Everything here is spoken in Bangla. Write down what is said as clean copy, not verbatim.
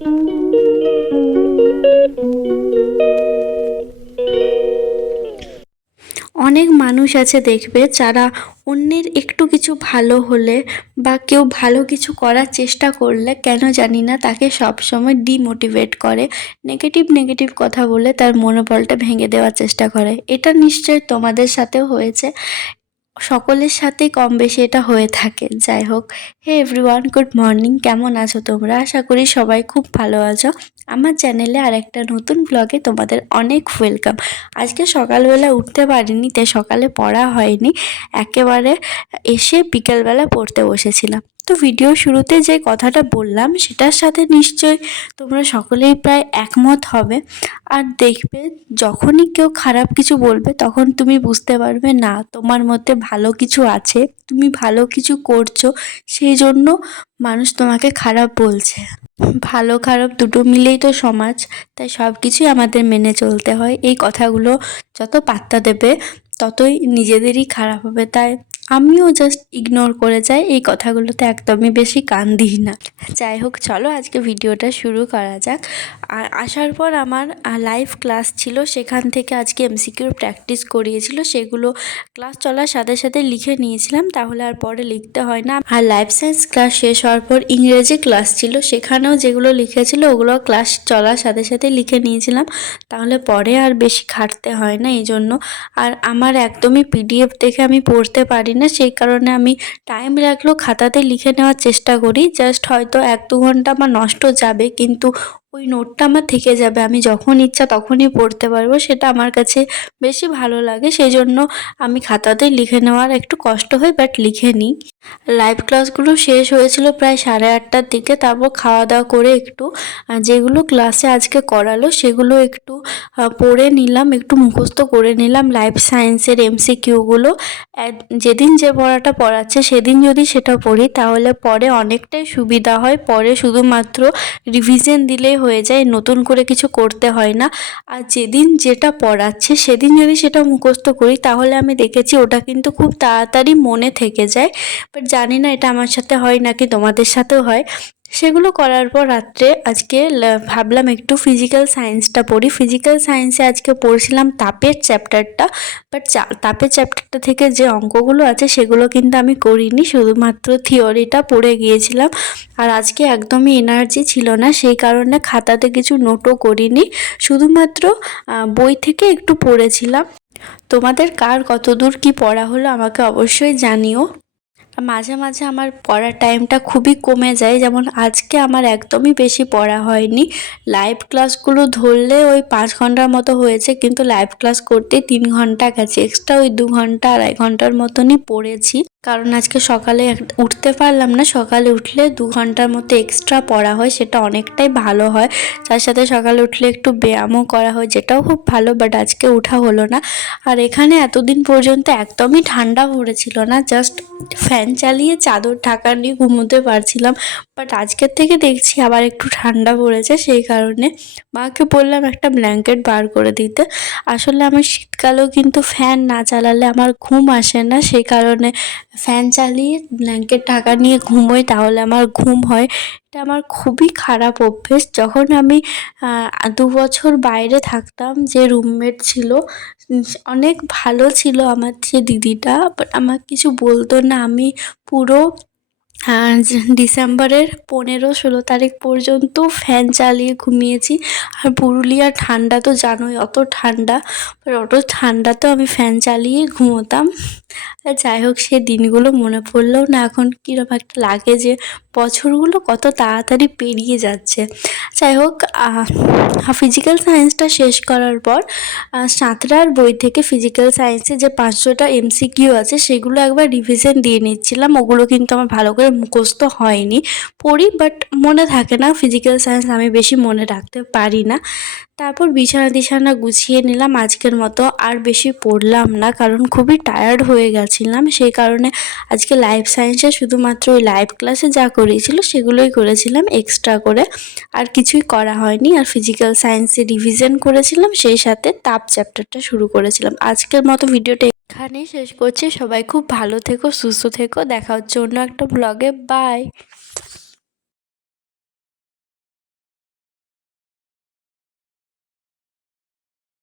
অনেক মানুষ আছে দেখবে যারা অন্যের একটু কিছু ভালো হলে বা কেউ ভালো কিছু করার চেষ্টা করলে কেন জানি না তাকে সবসময় ডিমোটিভেট করে, নেগেটিভ নেগেটিভ কথা বলে তার মনোবলটা ভেঙে দেওয়ার চেষ্টা করে। এটা নিশ্চয়ই তোমাদের সাথেও হয়েছে, সকলের সাথেই কম বেশি এটা হয়ে থাকে। যাই হোক, হে এভরিওয়ান, গুড মর্নিং। কেমন আছো তোমরা? আশা করি সবাই খুব ভালো আছো। আমার চ্যানেলে আর একটা নতুন ব্লগে তোমাদের অনেক ওয়েলকাম। আজকে সকালবেলা উঠতে পারিনি, তাই সকালে পড়া হয়নি, একেবারে এসে বিকেলবেলা পড়তে বসেছিলাম। তো ভিডিও শুরুতে যে কথাটা বললাম সেটার সাথে নিশ্চয়ই তোমরা সকলেই প্রায় একমত হবে। আর দেখবে যখনই কেউ খারাপ কিছু বলবে তখন তুমি বুঝতে পারবে না তোমার মধ্যে ভালো কিছু আছে, তুমি ভালো কিছু করছো, সেই জন্য মানুষ তোমাকে খারাপ বলছে। ভালো খারাপ দুটো মিলেই তো সমাজ, তাই সব কিছুই আমাদের মেনে চলতে হয়। এই কথাগুলো যত পাত্তা দেবে ততই নিজেদেরই খারাপ হবে, তাই আমিও জাস্ট ইগনোর করে যাই, এই কথাগুলোতে একদমই বেশি কান দিই না। যাই হোক, চলো আজকে ভিডিওটা শুরু করা যাক। আর আসার পর আমার লাইভ ক্লাস ছিল, সেখান থেকে আজকে এমসিকিউর প্র্যাকটিস করিয়েছিল, সেগুলো ক্লাস চলার সাথে সাথে লিখে নিয়েছিলাম, তাহলে আর পরে লিখতে হয় না। আর লাইফ সায়েন্স ক্লাস শেষ হওয়ার পর ইংরেজি ক্লাস ছিল, সেখানেও যেগুলো লিখেছিল ওগুলো ক্লাস চলার সাথে সাথে লিখে নিয়েছিলাম, তাহলে পরে আর বেশি খাটতে হয় না এই জন্য। আর আমার একদমই পিডিএফ দেখে আমি পড়তে পারি না, সেই কারণে আমি টাইম রাখলেও খাতাতে লিখে নেওয়ার চেষ্টা করি। জাস্ট হয়তো 1-2 ঘন্টা আমার নষ্ট যাবে, কিন্তু ওই নোটটা আমার থেকে যাবে, আমি যখন ইচ্ছা তখনই পড়তে পারবো, সেটা আমার কাছে বেশি ভালো লাগে। সেই জন্য আমি খাতাতে লিখে নেওয়ার একটু কষ্ট হয়, বাট লিখে নিই। লাইভ ক্লাসগুলো শেষ হয়েছিল প্রায় 8:30টার দিকে। তারপর খাওয়া দাওয়া করে একটু যেগুলো ক্লাসে আজকে করালো সেগুলো একটু পড়ে নিলাম, একটু মুখস্থ করে নিলাম লাইফ সায়েন্সের এমসিকিউগুলো। যেদিন যে পড়াটা পড়াচ্ছে সেদিন যদি সেটা পড়ি তাহলে পরে অনেকটাই সুবিধা হয়, পরে শুধুমাত্র রিভিশন দিলেই হয়ে যায়, নতুন করে কিছু করতে হয় না। আর যেদিন যেটা পড়াচ্ছে সেদিন যদি সেটা মুখস্থ করি তাহলে আমি দেখেছি ওটা কিন্তু খুব তাড়াতাড়ি মনে থেকে যায়। বাট জানি না এটা আমার সাথে হয় নাকি তোমাদের সাথেও হয়। সেগুলো করার পর রাত্রে আজকে ভাবলাম একটু ফিজিক্যাল সায়েন্সটা পড়ি। ফিজিক্যাল সায়েন্সে আজকে পড়ছিলাম তাপের চ্যাপ্টারটা, বাট তাপের চ্যাপ্টারটা থেকে যে অঙ্কগুলো আছে সেগুলো কিন্তু আমি করিনি, শুধুমাত্র থিওরিটা পড়ে গিয়েছিলাম। আর আজকে একদমই এনার্জি ছিল না, সেই কারণে খাতাতে কিছু নোটও করিনি, শুধুমাত্র বই থেকে একটু পড়েছিলাম। তোমাদের কার কতদূর কি পড়া হলো আমাকে অবশ্যই জানিও। মাঝে মাঝে আমার পড়ার টাইমটা খুবই কমে যায়, যেমন আজকে আমার একদমই বেশি পড়া হয়নি। লাইভ ক্লাসগুলো ধরলে ওই 5 ঘন্টার মতো হয়েছে, কিন্তু লাইভ ক্লাস করতে 3 ঘন্টা গেছে, এক্সট্রা ওই 2 ঘন্টা 2.5 ঘন্টার মতনই পড়েছি, কারণ আজকে সকালে উঠতে পারলাম না। সকালে উঠলে 2 ঘন্টার মতো এক্সট্রা পড়া হয়, সেটা অনেকটাই ভালো হয়। তার সাথে সকালে উঠলে একটু ব্যায়ামও করা হয়, যেটাও খুব ভালো, বাট আজকে ওঠা হলো না। আর এখানে এতদিন পর্যন্ত একদমই ঠান্ডা পড়েছিল না, জাস্ট ফ্যান চালিয়ে চাদর ঢাকা নিয়ে ঘুমোতে পারছিলাম। বাট আজকের থেকে দেখছি আবার একটু ঠান্ডা পড়েছে, সেই কারণে মাকে বললাম একটা ব্ল্যাঙ্কেট বার করে দিতে। আসলে আমার শীতকালেও কিন্তু ফ্যান না চালালে আমার ঘুম আসে না, সেই কারণে ফ্যান চালিয়ে ব্ল্যাঙ্কেট ঢাকা নিয়ে ঘুমোই, তাহলে আমার ঘুম হয়। এটা আমার খুবই খারাপ অভ্যেস। যখন আমি 2 বছর বাইরে থাকতাম, যে রুমমেট ছিল অনেক ভালো ছিল আমার সে দিদিটা, বাট আমার কিছু বলতো না। আমি পুরো ডিসেম্বরের 15-16 তারিখ পর্যন্ত ফ্যান চালিয়ে ঘুমিয়েছি। আর পুরুলিয়ার ঠান্ডা তো জানোই, অত ঠান্ডা, অত ঠান্ডাতেও আমি ফ্যান চালিয়ে ঘুমোতাম। যাই হোক, সে দিনগুলো মনে পড়লেও না এখন কীরকম একটা লাগে যে বছরগুলো কত তাড়াতাড়ি পেরিয়ে যাচ্ছে। যাই হোক, ফিজিক্যাল সায়েন্সটা শেষ করার পর সাঁতরার বই থেকে ফিজিক্যাল সায়েন্সে যে 500টা এমসিকিউ আছে সেগুলো একবার রিভিশন দিয়ে নিচ্ছিলাম। ওগুলো কিন্তু আমার ভালো করে মুখস্থ হয়নি, পড়ি বাট মনে থাকে না। ফিজিক্যাল সায়েন্স আমি বেশি মনে রাখতে পারি না। তারপর বিছানা গুছিয়ে নিলাম আজকের মতো, আর বেশি পড়লাম না, কারণ খুবই টায়ার্ড হয়ে গেছিলাম। সেই কারণে আজকে লাইফ সায়েন্সে শুধুমাত্র ওই লাইভ ক্লাসে যা করিয়েছিল সেগুলোই করেছিলাম এক্সট্রা করে, আর কিছুই করা হয়নি। আর ফিজিক্যাল সায়েন্সে রিভিশন করেছিলাম, সেই সাথে তাপ চ্যাপ্টারটা শুরু করেছিলাম। আজকের মতো ভিডিওটা এখানেই শেষ করছি। সবাই খুব ভালো থেকো, সুস্থ থেকো, দেখা হচ্ছে অন্য একটা ব্লগে। বাই।